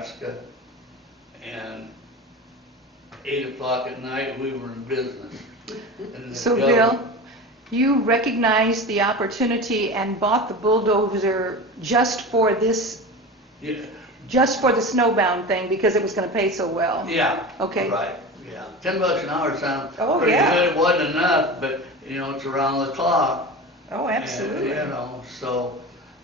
Nebraska, and 8 o'clock at night, we were in business. And the So government- Bill, you recognized the opportunity and bought the bulldozer just for this, Yeah, just for the snowbound thing because it was going to pay so well? yeah. Okay. Right, yeah. $10 an hour sounds Oh, pretty yeah. good. It wasn't enough, but, it's around the clock. Oh, absolutely. And, so,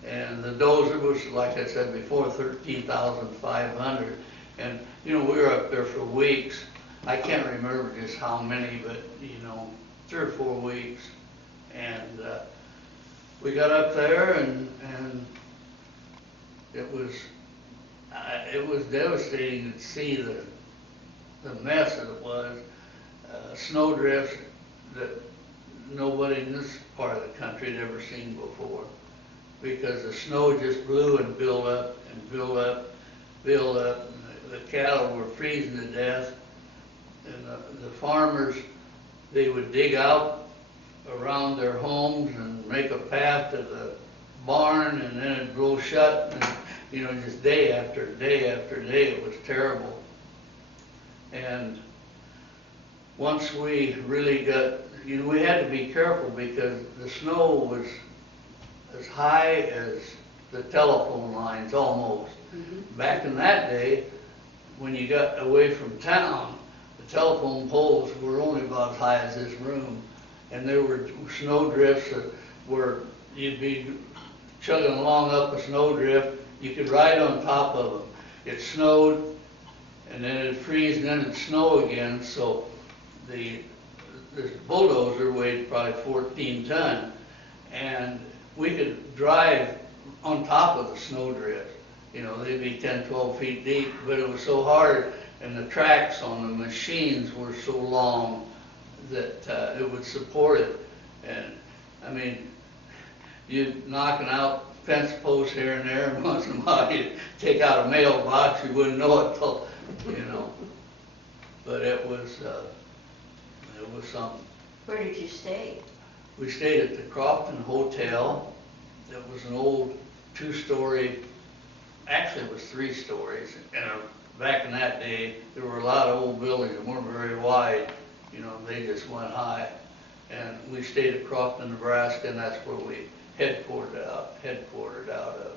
and the dozer was, like I said before, 13,500. And, we were up there for weeks. I can't remember just how many, but, 3 or 4 weeks. And we got up there and it was devastating to see the mess that it was. Snow drifts that nobody in this part of the country had ever seen before, because the snow just blew and built up and built up, built up. And the cattle were freezing to death, and the farmers, they would dig out around their homes and make a path to the barn, and then it'd blow shut, and just day after day after day. It was terrible. And once we really got, we had to be careful because the snow was as high as the telephone lines almost. Back in that day, when you got away from town, the telephone poles were only about as high as this room. And there were snow drifts that were, you'd be chugging along up a snow drift, you could ride on top of them. It snowed, and then it'd freeze, and then it'd snow again. So this bulldozer weighed probably 14 ton, and we could drive on top of the snow drift. They'd be 10, 12 feet deep, but it was so hard, and the tracks on the machines were so long that it would support it. And I mean, you're knocking out fence posts here and there, and once in a while you'd take out a mailbox, you wouldn't know it till, But it was something. Where did you stay? We stayed at the Crofton Hotel. It was an old 2-story, actually it was 3 stories. And back in that day, there were a lot of old buildings that weren't very wide. They just went high. And we stayed at Crofton, Nebraska, and that's where we headquartered out of.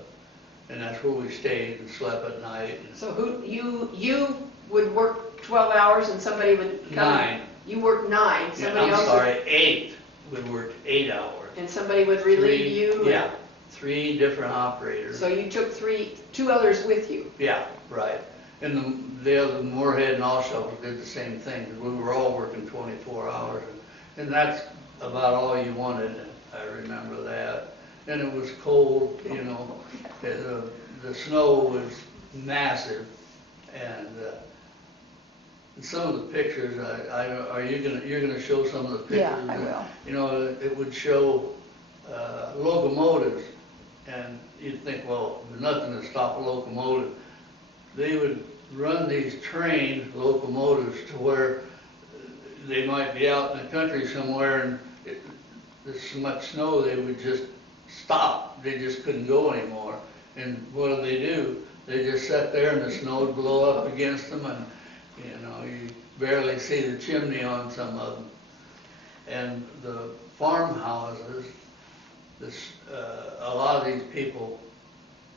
And that's where we stayed and slept at night. So you would work 12 hours and somebody would come? 9. You worked 9. Yeah, Somebody I'm else sorry, 8. We worked 8 hours. And somebody would relieve you? Yeah, 3 different operators. So you took 2 others with you? Yeah, right. And the other Moorhead and all shovels did the same thing, because we were all working 24 hours. And that's about all you wanted, I remember that. And it was cold, the snow was massive. And some of the pictures, you're gonna show some of the pictures? Yeah, I will. It would show locomotives, and you'd think, well, there's nothing to stop a locomotive. They would run these trained locomotives to where they might be out in the country somewhere, and there's so much snow they would just stop. They just couldn't go anymore. And what do? They just sat there, and the snow would blow up against them, and you barely see the chimney on some of them. And the farmhouses, a lot of these people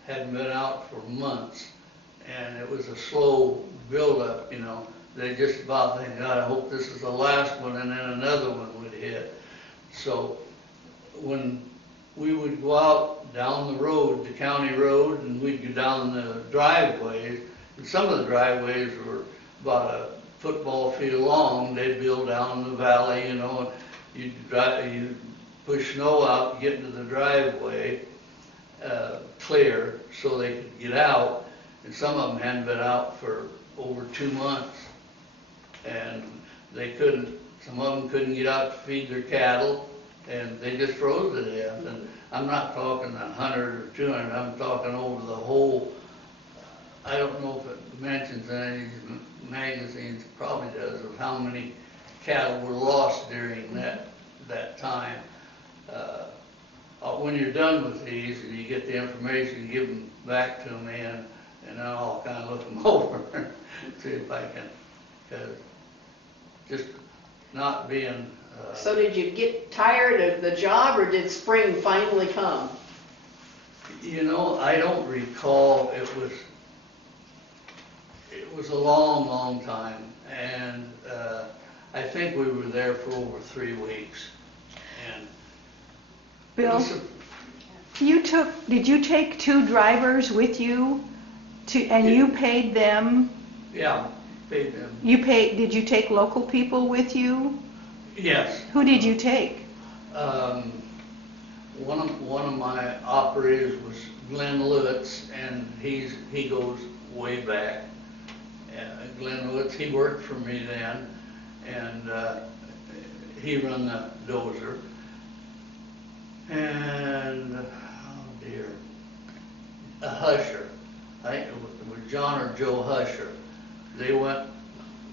hadn't been out for months, and it was a slow build-up. They just about think, God, I hope this is the last one, and then another one would hit. So when we would go out down the road, the county road, and we'd go down the driveways, and some of the driveways were about a football field long. They'd build down the valley, and you'd push snow out, get into the driveway, clear, so they could get out. And some of them hadn't been out for over 2 months, and some of them couldn't get out to feed their cattle, and they just froze to death. And I'm not talking 100 or 200, I'm talking over the whole. I don't know if it mentions in any of these magazines, it probably does, of how many cattle were lost during that time. When you're done with these and you get the information, give them back to me, and then I'll kind of look them over and see if I can, because just not being, So did you get tired of the job, or did spring finally come? you know, I don't recall, it was a long, long time, and I think we were there for over 3 weeks, and it Bill, was did you take 2 drivers with you and you paid them? yeah, paid them. Did you take local people with you? Yes. Who did you take? One of my operators was Glenn Lutz, and he goes way back. Glenn Lutz, he worked for me then, and he run the dozer. And oh dear, a Husher. I think it was John or Joe Husher. They went,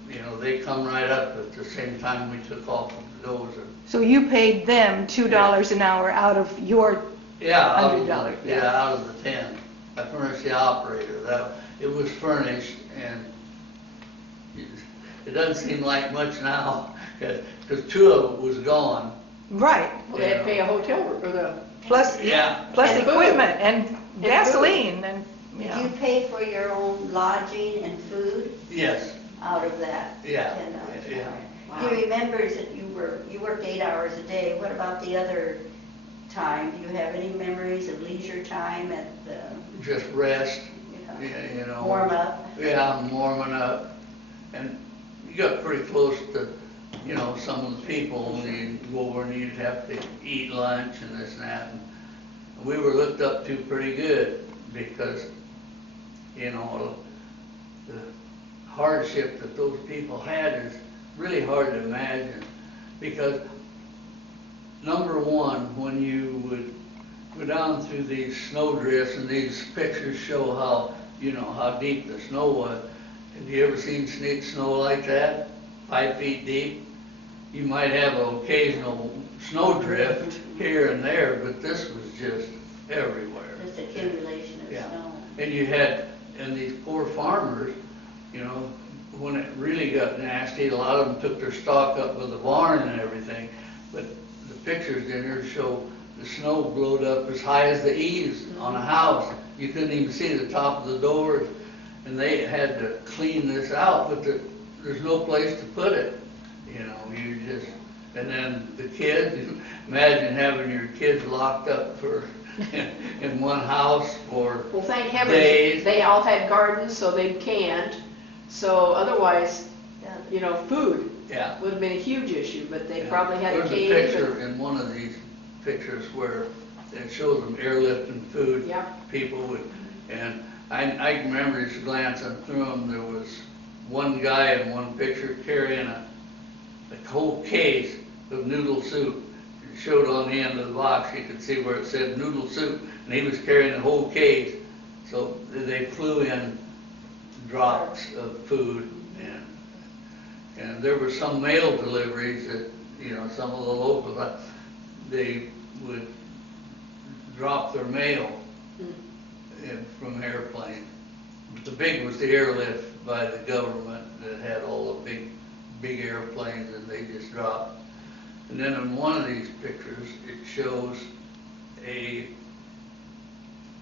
you know, they come right up at the same time we took off of the dozer. So you paid them $2 an hour out of your Yeah, out of $100, the, yeah. yeah, out of the 10. I furnished the operator. It was furnished, and it doesn't seem like much now, because 2 of it was gone. Right. Well, they had to pay a hotel or the, Plus, Yeah. plus And food. equipment and food. gasoline and, Did yeah. you pay for your own lodging and food Yes, out of that? Yeah, $10 an yeah. hour? Wow. Do you remember that you worked 8 hours a day? What about the other time? Do you have any memories of leisure time at the, just rest, you you know. warm up? Yeah, I'm warming up. And you got pretty close to, you know, some of the people, and you go over and you'd have to eat lunch and this and that. And we were looked up to pretty good because, you know, the hardship that those people had is really hard to imagine. Because number one, when you would go down through these snow drifts, and these pictures show how, you know, how deep the snow was. Have you ever seen snow like that, 5 feet deep? You might have an occasional snow drift here and there, but this was just everywhere. Just accumulation of Yeah. snow? And you had, and these poor farmers, you know, when it really got nasty, a lot of them took their stock up with the barn and everything. But the pictures in here show the snow blowed up as high as the eaves on a house. You couldn't even see the top of the doors, and they had to clean this out, but there's no place to put it. You know, you just, and then the kids, imagine having your kids locked up in one house for well, thank heavens, days. they all had gardens, so they canned. So otherwise, Yeah. you know, food Yeah. would have been a huge issue, but they Yeah. probably had a There's cave. a picture in one of these pictures where it shows them airlifting food. Yeah. People would, and I can remember just glancing through them, there was one guy in one picture carrying a whole case of noodle soup. It showed on the end of the box, you could see where it said noodle soup, and he was carrying a whole case. So they flew in drops of food, and there were some mail deliveries that, you know, some of the locals, they would drop their mail from airplanes. But the big was the airlift by the government that had all the big airplanes, and they just dropped. And then in one of these pictures, it shows a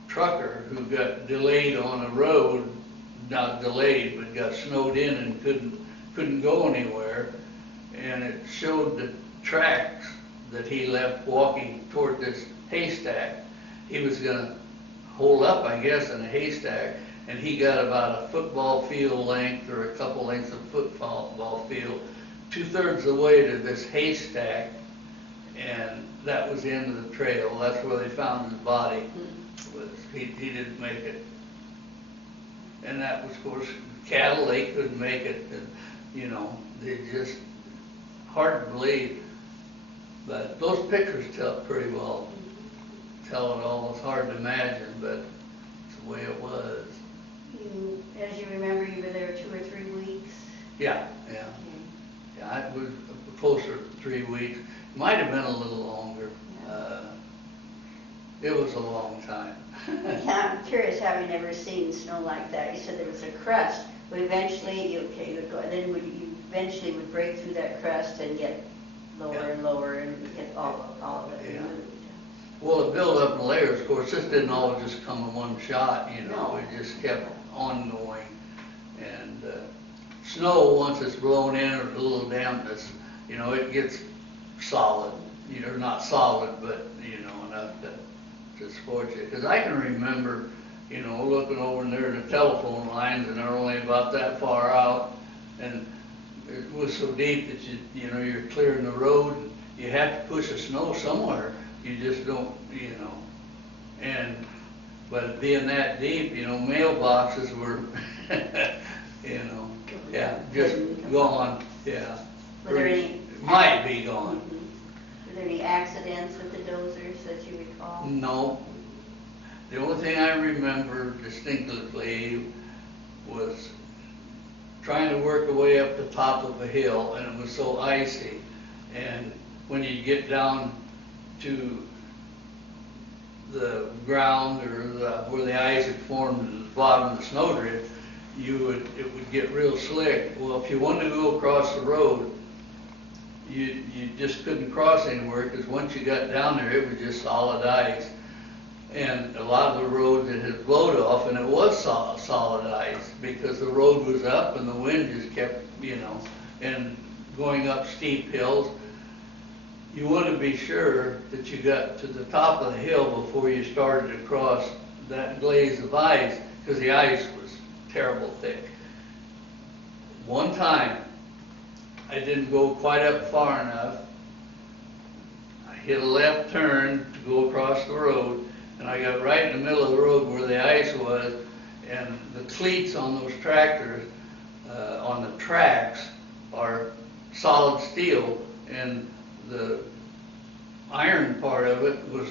trucker who got delayed on a road, not delayed, but got snowed in and couldn't go anywhere. And it showed the tracks that he left walking toward this haystack. He was gonna hold up, I guess, in a haystack, and he got about a football field length or a couple lengths of football field, 2/3 of the way to this haystack, and that was the end of the trail. That's where they found his body. He didn't make it. And that was, of course, cattle, they couldn't make it, and, you know, they just, hard to believe. But those pictures tell it pretty well. Tell it all. It's hard to imagine, but it's the way it was. As you remember, you were there 2 or 3 weeks? Yeah. Yeah, it was closer to 3 weeks. Might have been a little longer. It was a long time. Yeah, I'm curious how probably never seen snow like that. You said there was a crust, but eventually, okay, you would go, then you eventually would break through that crust and get lower Yeah. and lower and get all of it Yeah. removed. Well, it built up in layers, of course, this didn't all just come in one shot, you know, No. it just kept ongoing. And, snow, once it's blown in or a little dampness, you know, it gets solid, you know, not solid, but, you know, enough to scorch it. Because I can remember, you know, looking over and there are the telephone lines and they're only about that far out. And it was so deep that you know, you're clearing the road, you have to push the snow somewhere. You just don't, you know. And, but being that deep, you know, mailboxes were, you know, yeah, just gone, yeah. Were there any? Might be gone. Mhm. Were there any accidents with the dozers that you recall? No. The only thing I remember distinctly was trying to work our way up the top of a hill, and it was so icy. And when you get down to the ground or where the ice had formed at the bottom of the snowdrift, it would get real slick. Well, if you wanted to go across the road, you just couldn't cross anywhere, because once you got down there, it was just solid ice. And a lot of the roads it had blowed off, and it was solid ice, because the road was up and the wind just kept, you know, and going up steep hills. You want to be sure that you got to the top of the hill before you started to cross that glaze of ice, because the ice was terrible thick. One time, I didn't go quite up far enough. I hit a left turn to go across the road, and I got right in the middle of the road where the ice was, and the cleats on those tractors, on the tracks, are solid steel, and the iron part of it was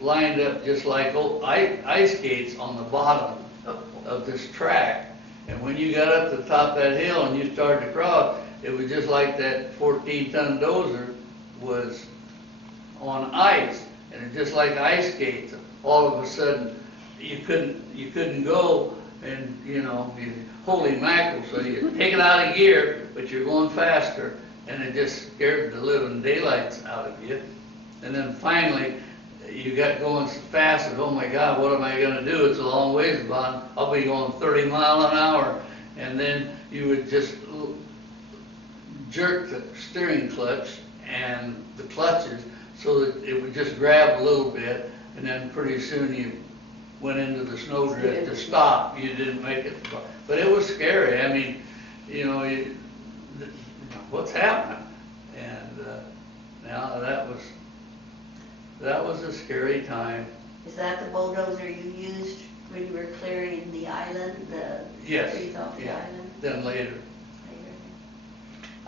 lined up just like old ice skates on the bottom of this track. And when you got up to the top of that hill and you started to cross, it was just like that 14-ton dozer was on ice, and it just like ice skates. All of a sudden, you couldn't go, and you know, holy mackerel! So you take it out of gear, but you're going faster, and it just scared the living daylights out of you. And then finally, you got going so fast that, oh my God, what am I going to do? It's a long ways gone. I'll be going 30 miles an hour. And then you would just jerk the steering clutch and the clutches so that it would just grab a little bit, and then pretty soon you went into the snowdrift to stop. You didn't make it. But it was scary. I mean, you know, what's happening? And now that was a scary time. Is that the bulldozer you used when you were clearing the island, the Yes. trees off the Yeah. island? Then later.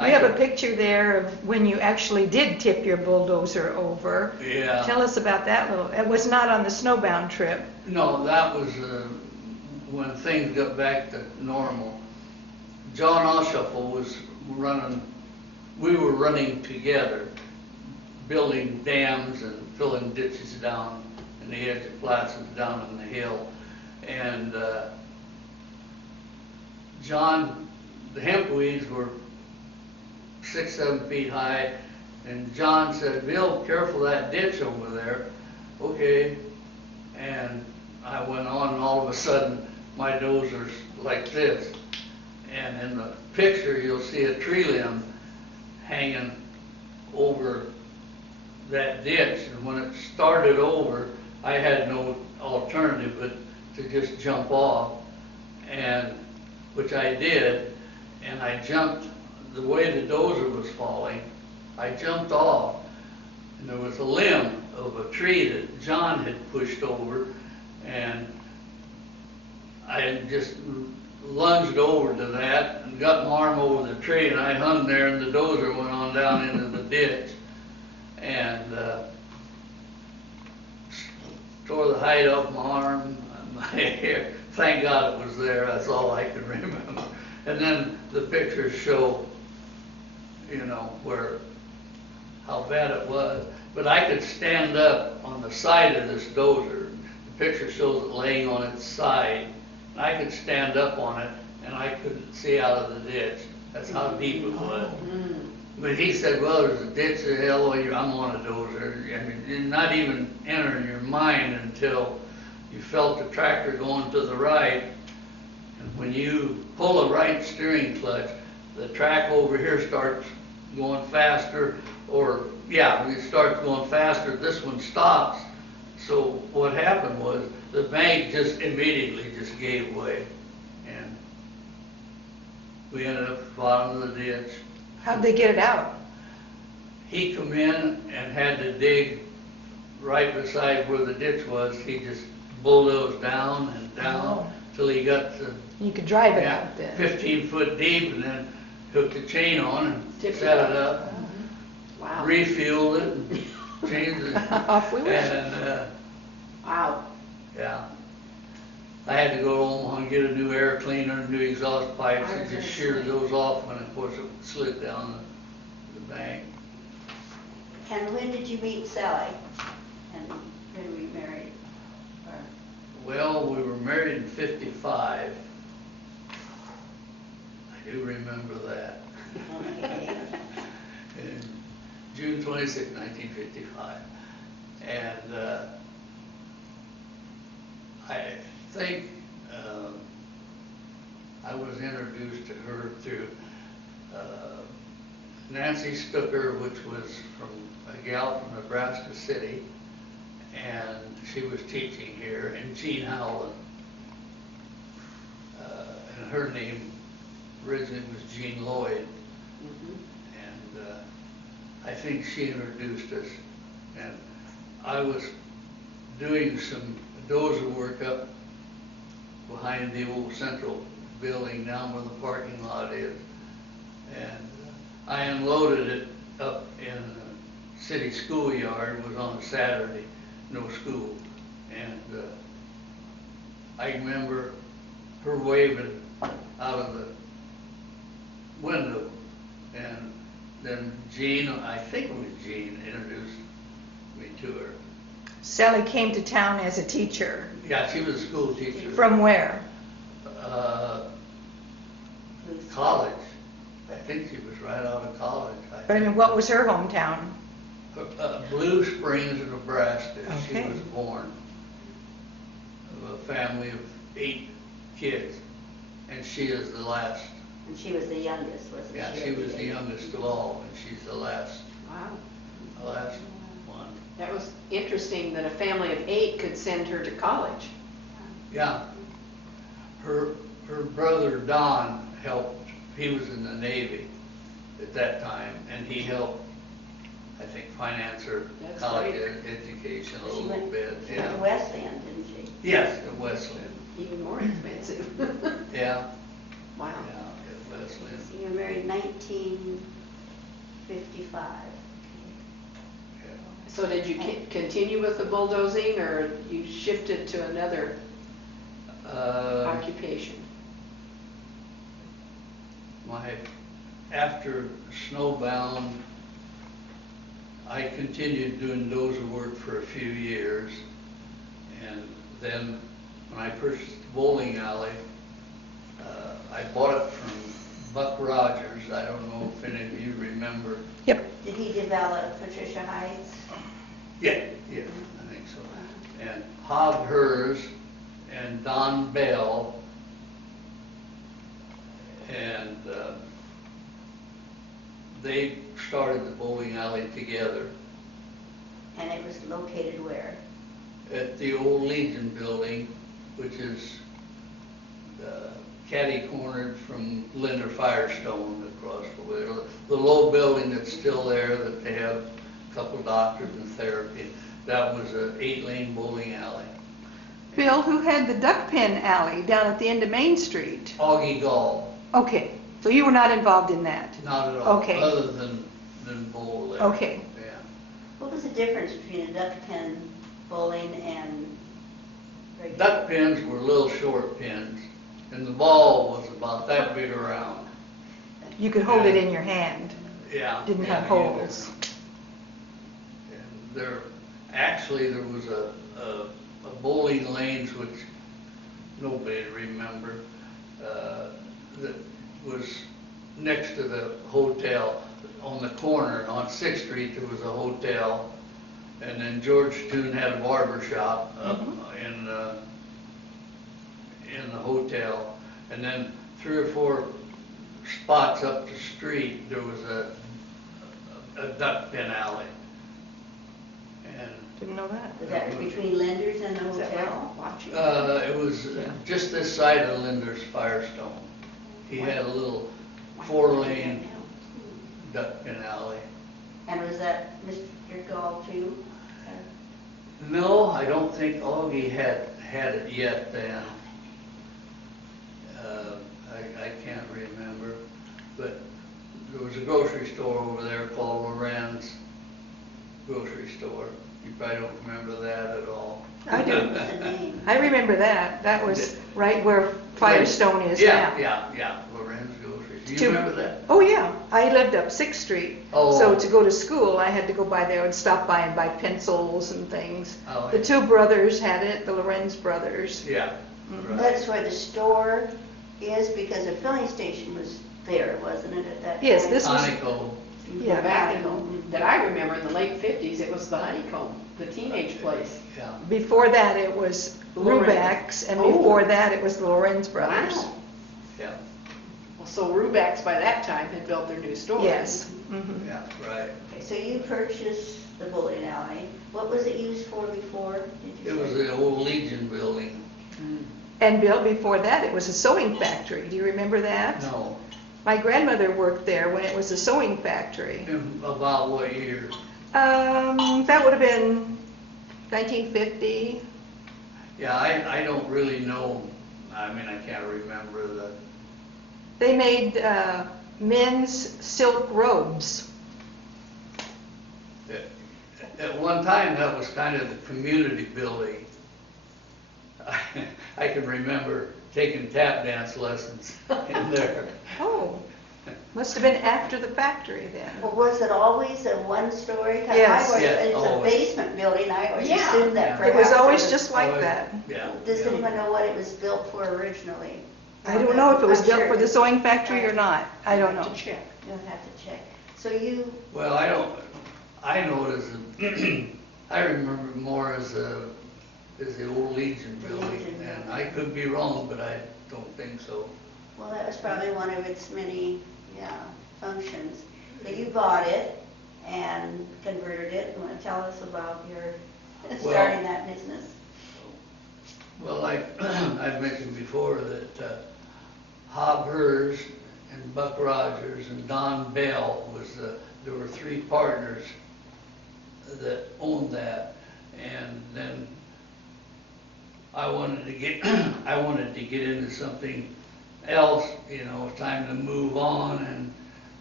We have a picture there of when you actually did tip your bulldozer over. Yeah. Tell us about that little, it was not on the snowbound trip. No, that was when things got back to normal. John Oshuffle was running, we were running together, building dams and filling ditches down in the edge of places down on the hill. And John, the hemp weeds were 6-7 feet high, and John said, Bill, careful of that ditch over there. Okay. And I went on, and all of a sudden my dozer's like this, and in the picture you'll see a tree limb hanging over that ditch. And when it started over, I had no alternative but to just jump off, and which I did. And I jumped the way the dozer was falling. I jumped off, and there was a limb of a tree that John had pushed over, and I just lunged over to that and got my arm over the tree, and I hung there, and the dozer went on down into the ditch, and tore the hide off my arm and my hair. Thank God it was there. That's all I can remember. And then the pictures show, you know, how bad it was. But I could stand up on the side of this dozer. picture shows it laying on its side, and I could stand up on it, and I couldn't see out of the ditch. That's how deep it was. But he said, well, there's a ditch there, hell, well, I'm on a dozer. I mean, it not even entering your mind until you felt the tractor going to the right. And when you pull a right steering clutch, the track over here starts going faster, or, yeah, it starts going faster. This one stops. So what happened was the bank just immediately just gave way. And we ended up at the bottom of the ditch. How'd they get it out? He come in and had to dig right beside where the ditch was. He just bulldozed down and down till he got to, You could drive it yeah, out then. 15 foot deep, and then hooked the chain on and Tipped set it it up, Wow. refueled it, and changed it. Off we went. And, Wow. yeah. I had to go to Omaha and get a new air cleaner, new exhaust pipes, and just sheared those off when, of course, it slid down the bank. And when did you meet Sally? And when were you married? Or- Well, we were married in '55. I do remember that. Okay. In June 26, 1955. And I think I was introduced to her through Nancy Stucker, which was from a gal from Nebraska City, and she was teaching here, and Jean Howland. And her name originally was Jean Lloyd. And I think she introduced us. And I was doing some dozer work up behind the old central building down where the parking lot is. And I unloaded it up in the city schoolyard. It was on a Saturday, no school. And I remember her waving out of the window. And then Jean, I think it was Jean, introduced me to her. Sally came to town as a teacher. Yeah, she was a school teacher. From where? College. I think she was right out of college. But I mean, what was her hometown? Blue Springs, Nebraska. She Okay. was born of a family of 8 kids, and she is the last. And she was the youngest, wasn't she? Yeah, she was the youngest of all, and she's the last Wow. one. That was interesting that a family of 8 could send her to college. Yeah. Her brother Don helped. He was in the Navy at that time, and he helped, I think, finance her That's college great. education a She little went, bit. she went to Wesleyan, didn't she? Yes, at Wesleyan. Even more expensive. Yeah. Wow. Yeah, at Wesleyan. So you were married in 1955. Yeah. So did you continue with the bulldozing, or you shifted to another occupation? After Snowbound, I continued doing dozer work for a few years, and then when I purchased the bowling alley, I bought it from Buck Rogers. I don't know if any of you remember. Yep. Did he develop Patricia Heights? Yeah, I think so. And Hog Hers and Don Bell, and they started the bowling alley together And it was located where? at the old Legion building, which is catty-cornered from Linder Firestone across the way. The low building that's still there, that they have a couple doctors and therapy, that was an 8-lane bowling alley. Bill, who had the duck pin alley down at the end of Main Street? Augie Gall, Okay, so you were not involved in that? not at all, Okay. other than bowl there. Okay. Yeah. What was the difference between a duck pin bowling and regular? Duck pins were little short pins, and the ball was about that big around. You could hold it in your hand. Yeah. Didn't have yeah, you holes. did. And there was a bowling lanes, which nobody remember, that was next to the hotel. On the corner, on 6th Street, there was a hotel, and then George Toon had a barber shop up in the hotel, and then 3 or 4 spots up the street, there was a duck pin alley. And Didn't know that. But that was between Lenders and the Is that right? hotel? Watching. it was just this side of Linder's Firestone. He had a little 4-lane duck pin alley. And was that Mr. Gall too? No, I don't think Augie had it yet then. I can't remember, but there was a grocery store over there called Lorenz Grocery Store. You probably don't remember that at all. I do. What's the name? I remember that. That was right where Firestone is now. Yeah, Lorenz Grocery. Do you To- remember that? Oh, yeah. I lived up 6th Street. Oh. So to go to school, I had to go by there and stop by and buy pencils and things. Oh, The yeah. 2 brothers had it, the Lorenz brothers. Yeah, right. That's where the store is, because a filling station was there, wasn't it, at that time? Yes, this was, Honeycomb. yeah. Back in, that I remember in the late 50s, it was the Honeycomb, the teenage place. Yeah. Before that, it was Lorenz. Ruback's, and Oh. before that, it was the Lorenz brothers. Wow. Yeah, Well, so Ruback's by that time had built their new store. Yes. Mhm. yeah, right. Okay, so you purchased the bowling alley. What was it used for before? Did It you was say? the old Legion building. And Bill, before that, it was a sewing factory. Do you remember that? No, My grandmother worked there when it was a sewing factory. in about what year? That would have been 1950. Yeah, I don't really know. I mean, I can't remember the, They made men's silk robes. at one time, that was kind of the community building. I can remember taking tap dance lessons in there. Oh, must have been after the factory then. Well, was it always a one-story? 'Cause Yes. Yes, It's a always. basement building, I always Yeah. assumed that It was perhaps always just like Always- that. Yeah. Does yeah. anyone know what it was built for originally? I don't know if it was I'm built sure for the it- sewing factory or not. I don't Have know. to check. You'll have to check. So you, Well, I know it as I remember it more as the old Legion The building, Legion and building. I could be wrong, but I don't think so. well, that was probably one of its many, functions. But you bought it and converted it. You want to tell us about your starting that business? Well, like I've mentioned before, that Hob Hers and Buck Rogers and Don Bell there were 3 partners that owned that, and then I wanted to get into something else, time to move on,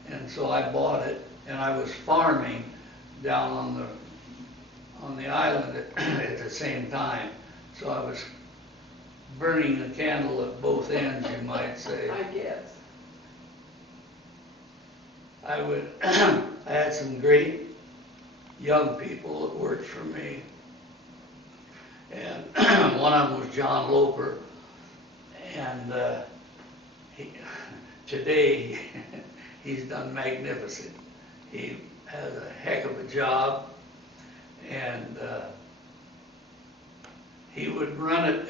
and so I bought it, and I was farming down on the island at the same time, so I was burning a candle at both ends, you might say. I guess. I had some great young people that worked for me. And one of them was John Loper. And today, he's done magnificent. He has a heck of a job. And he would run it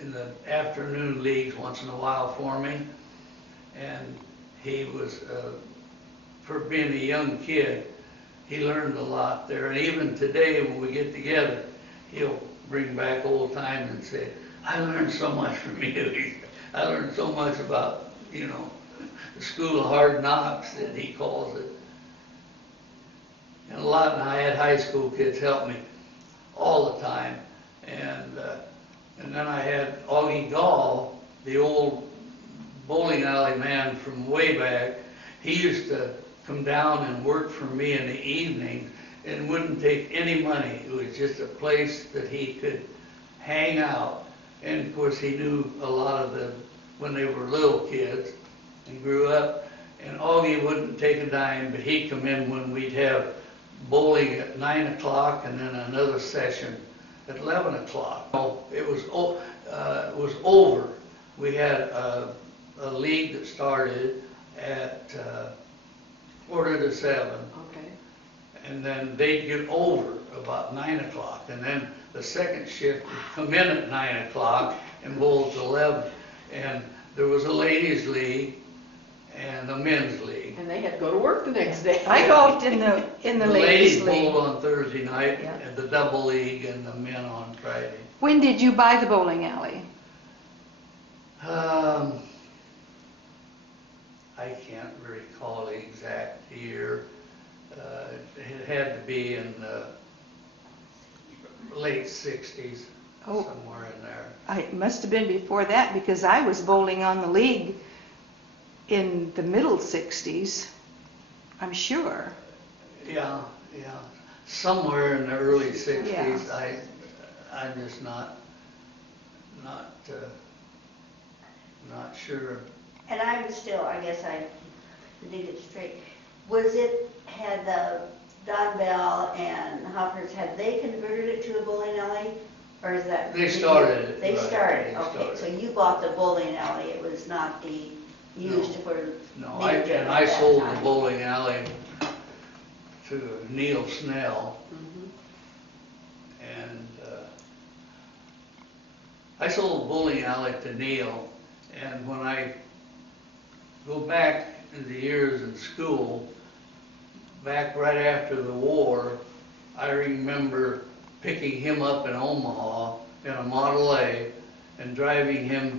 in the afternoon leagues once in a while for me. And he was, for being a young kid, he learned a lot there. And even today, when we get together, he'll bring back old times and say, I learned so much from you. I learned so much about, the school of hard knocks, that he calls it. And I had high school kids help me all the time. And then I had Augie Gall, the old bowling alley man from way back. He used to come down and work for me in the evening and wouldn't take any money. It was just a place that he could hang out. And of course, he knew a lot of them when they were little kids and grew up. And Augie wouldn't take a dime, but he'd come in when we'd have bowling at 9 o'clock and then another session at 11 o'clock. No, it was over. We had a league that started at quarter to 7. Okay. And then they'd get over about 9 o'clock, and then the second shift would come in at 9 o'clock and bowl till 11. And there was a ladies' league and a men's league. And they had to go to work the next day. I golfed in the ladies' league. bowled on Thursday night, Yeah. and the double league, and the men on Friday. When did you buy the bowling alley? I can't recall the exact year. It had to be in the late 60s, Oh. somewhere in there. It must have been before that, because I was bowling on the league in the middle 60s, I'm sure. Yeah, somewhere in the early 60s. Yeah. I'm just not sure. And I'm still, I guess I need it straight. Had the Don Bell and Hoppers, had they converted it to a bowling alley? Or is that? They started it, They right, started, they okay, started. so you bought the bowling alley, it was not used No. for. No, leisure and at I that sold time. the bowling alley to Neil Snell, Mhm. and I sold the bowling alley to Neil, and when I go back in the years in school, back right after the war, I remember picking him up in Omaha in a Model A and driving him